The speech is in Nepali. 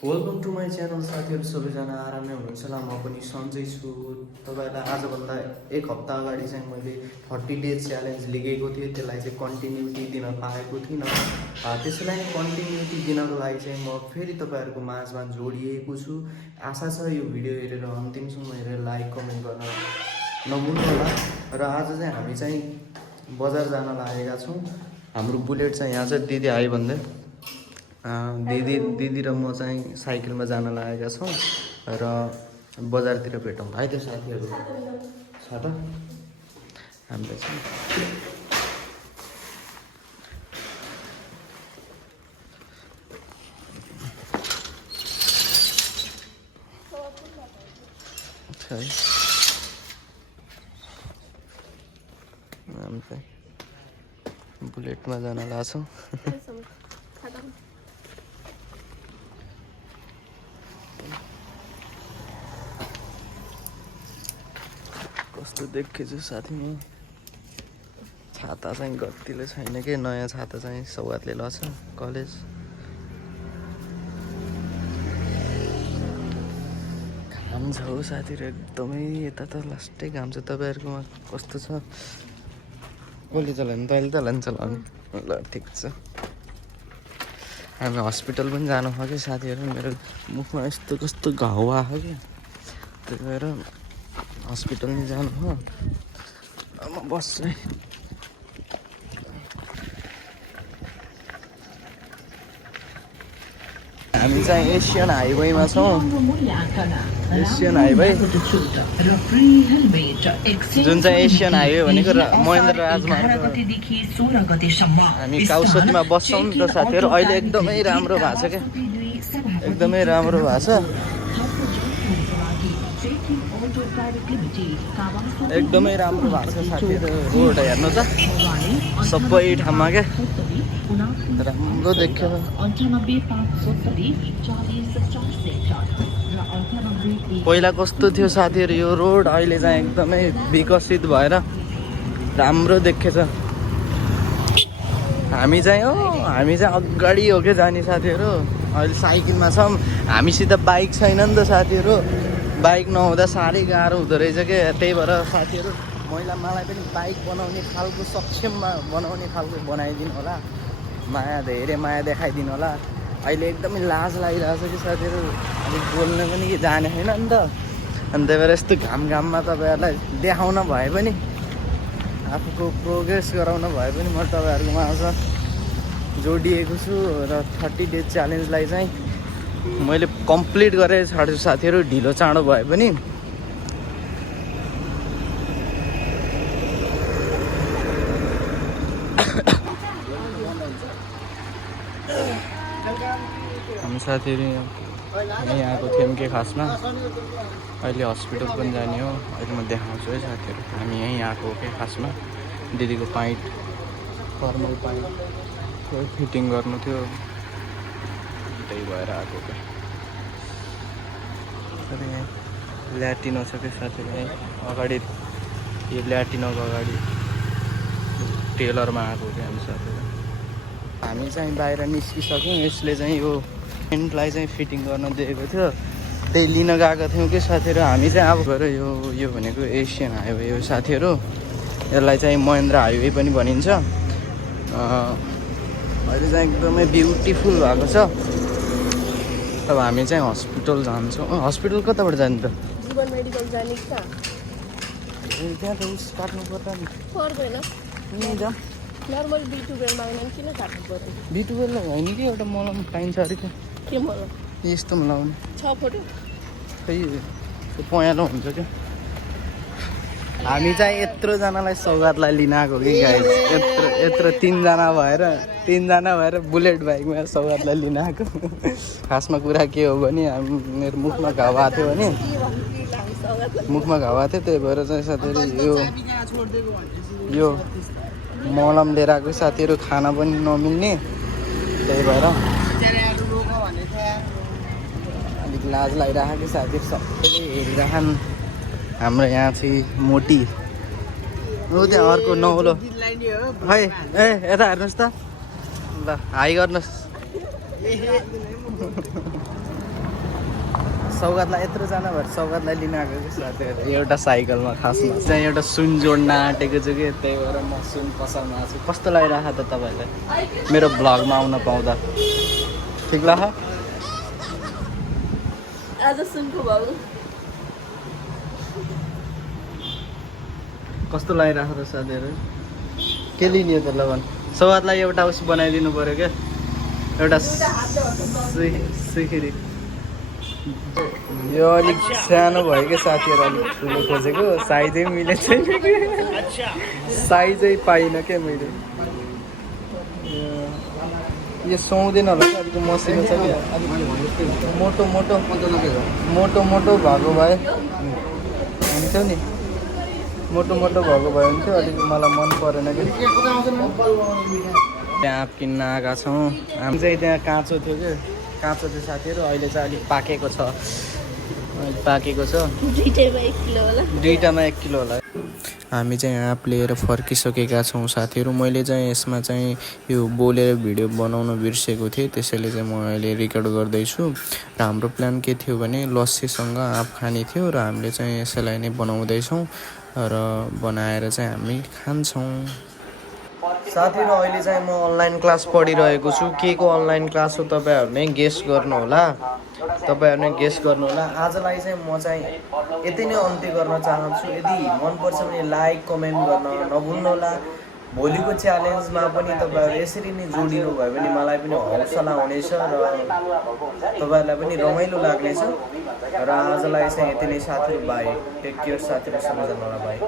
Welcome to my channel. साथीहरू सबैजना आरामै हुनुहुन्छ होला। म पनि सन्चै छु। तपाईँहरूलाई आजभन्दा एक हप्ता अगाडि चाहिँ मैले 30 डेज च्यालेन्ज लिएको थिएँ। त्यसलाई चाहिँ कन्टिन्युटी दिन पाएको थिइनँ। त्यसैलाई नै कन्टिन्युटी दिनको लागि चाहिँ म फेरि तपाईँहरूको माझमा जोडिएको छु। आशा छ यो भिडियो हेरेर अन्तिमसम्म हेरेर लाइक कमेन्ट गर्न नभुल्नु होला। र आज चाहिँ हामी चाहिँ बजार जान लागेका छौँ। हाम्रो बुलेट चाहिँ यहाँ चाहिँ दिदी आयो भन्दै दिदी र म चाहिँ साइकलमा जान लागेका छौँ र बजारतिर भेटौँ है त साथीहरू। छ त हाम्रो चाहिँ हामी चाहिँ बुलेटमा जान लाग्छौँ। कस्तो देखेछु साथी, छाता चाहिँ गतिले छैन कि नयाँ छाता चाहिँ सौगातले लछ कलेज। घाम छ हौ साथीहरू एकदमै, यता त लास्टै घाम छ। तपाईँहरूकोमा कस्तो छ? कसले चलाउने? तैँले चलाउने चलाउने ल ठिक छ। हामी हस्पिटल पनि जानु भयो कि साथीहरू। मेरो मुखमा यस्तो कस्तो घाउ आयो कि, त्यही भएर हस्पिटल नि जानु हो। म बस्छु है। हामी चाहिँ एसियन हाइवेमा छौँ। एसियन हाइवे जुन चाहिँ एसियन हाइवे भनेको महेन्द्र राजमार्ग। हामी काउसोतीमा बस्छौँ नि त साथीहरू। अहिले एकदमै राम्रो भएको छ क्या, एकदमै राम्रो भएको छ, एकदमै राम्रो भएको छ साथीहरू। रोड हेर्नु त सबै ठाउँमा क्या राम्रो देख्यो। पहिला कस्तो थियो साथीहरू यो रोड, अहिले चाहिँ एकदमै विकसित भएर राम्रो देखेछ। हामी चाहिँ अगाडि हो क्या जाने साथीहरू। अहिले साइकलमा छौँ। हामीसित बाइक छैन नि त साथीहरू। बाइक नहुँदा साह्रै गाह्रो हुँदो रहेछ क्या। त्यही भएर साथीहरू मलाई पनि बाइक बनाउने खालको सक्षममा बनाउने खालको बनाइदिनु होला। धेरै माया देखाइदिनु होला। अहिले एकदमै लाज लागिरहेको छ कि साथीहरू। अलिक बोल्न पनि कि जाने छैन नि त। अनि त्यही भएर यस्तो घाममा तपाईँहरूलाई देखाउन भए पनि, आफूको प्रोग्रेस गराउन भए पनि म तपाईँहरूको माझ जोडिएको छु। र 30 डेज च्यालेन्जलाई चाहिँ मैले कम्प्लिट गरेर छाड्छु साथीहरू, ढिलो चाँडो भए पनि। हामी साथीहरू यहीँ आएको थियौँ कि खासमा। अहिले हस्पिटल पनि जाने हो। अहिले म देखाउँछु है साथीहरू। हामी यहीँ आएको हो कि खासमा। दिदीको पाइन्ट, फर्मल पाइन्ट फिटिङ गर्नु थियो, त्यही भएर आएको क्या। यहाँ ल्याटिनो छ कि साथीहरू। यहीँ अगाडि यो ल्याटिनोको अगाडि टेलरमा आएको क्या हामी साथीहरू। हामी चाहिँ बाहिर निस्किसक्यौँ। यसले चाहिँ यो पेन्टलाई चाहिँ फिटिङ गर्न दिएको थियो, त्यही लिन गएको थियौँ कि साथीहरू। हामी चाहिँ अब गएर यो भनेको एसियन हाइवे हो साथीहरू। यसलाई चाहिँ महेन्द्र हाइवे पनि भनिन्छ। अहिले चाहिँ एकदमै ब्युटिफुल भएको छ। अब हामी चाहिँ हस्पिटल जान्छौँ। हस्पिटल कताबाट जाने त? जीवन मेडिकल जाने कि त्यहाँ त उस काट्नु पर्दा नि पर्दैन। जा नर्मल B12 माग्न किन काट्नु पर्यो? B12 होइन कि एउटा मलम पाइन्छ अरे क्या। के मलाई यस्तो लगाउने 6 फोटो खै पयालो हुन्छ क्या। हामी चाहिँ यत्रोजनालाई सौगातलाई लिन आएको कि गाइस। यत्रो तिनजना भएर बुलेट बाइकमा सौगातलाई लिन आएको। खासमा कुरा के हो भने मेरो मुखमा घाउ आएको थियो भने, मुखमा घाउ आएको थियो। त्यही भएर चाहिँ साथीहरू यो मलम लिएर आएको साथीहरू। खाना पनि नमिल्ने, त्यही भएर अलिक लाज लागिरहेको कि साथीहरू। सबैले हेरिरहन्। हाम्रो यहाँ चाहिँ मोटी हो, त्यहाँ अर्को नौलो खै। यता हेर्नुहोस् त ल, हाई गर्नुहोस्। सौगातलाई यत्रो जान भएर सौगातलाई लिन आएको कि साथीहरू एउटा साइकलमा खासमा चाहिँ एउटा सुन जोड्न आँटेको छु कि त्यही भएर म सुन पसलमा आएको छु कस्तो लागिरहेको त तपाईँलाई मेरो भ्लगमा आउन पाउँदा ठिक लाग्यो आज सुनको भाउ कस्तो लागिरहेको त साथीहरू के लिने त लगन सौगातलाई एउटा उस बनाइदिनु पऱ्यो क्या एउटा सिखिरी यो अलिक सानो भयो क्या साथीहरू अलिक ठुलो खोजेको साइजै मिलेको छैन साइजै पाइनँ क्या मैले यो सुहाउँदैन होला कि अलिक मसिनो छ कि अलिक मोटो मोटो मोटो मोटो भएको भए हुन्थ्यो नि मोटो मोटो भएको भए हुन्थ्यो अलिक मलाई मन परेन कि त्यहाँ आँप किन्न आएका छौँ हामी चाहिँ त्यहाँ काँचो थियो क्या काँचो थियो साथीहरू अहिले चाहिँ अलिक पाकेको छ दुईटैमा 1 किलो होला दुईटामा 1 किलो होला हामी चाहिँ आँप लिएर फर्किसकेका छौँ साथीहरू मैले चाहिँ यसमा चाहिँ यो बोलेर भिडियो बनाउन बिर्सेको थिएँ त्यसैले चाहिँ म अहिले रेकर्ड गर्दैछु र हाम्रो प्लान के थियो भने लस्सीसँग आँप खाने थियो र हामीले चाहिँ यसैलाई नै बनाउँदैछौँ र बनाएर चाहिँ हामी खान्छौँ साथीहरू अहिले चाहिँ म अनलाइन क्लास पढिरहेको छु के को अनलाइन क्लास हो तपाईँहरू नै गेस गर्नुहोला आजलाई चाहिँ म चाहिँ यति नै अन्त्य गर्न चाहन्छु यदि मनपर्छ भने लाइक कमेन्ट गर्न नभुल्नुहोला भोलिको च्यालेन्जमा पनि तपाईँहरू यसरी नै जोडिनु भयो भने मलाई पनि हौसला हुनेछ र तपाईँहरूलाई पनि रमाइलो लाग्नेछ र आजलाई चाहिँ यति नै साथीहरू बाई टेक केयर साथीहरू सबैजनालाई बाई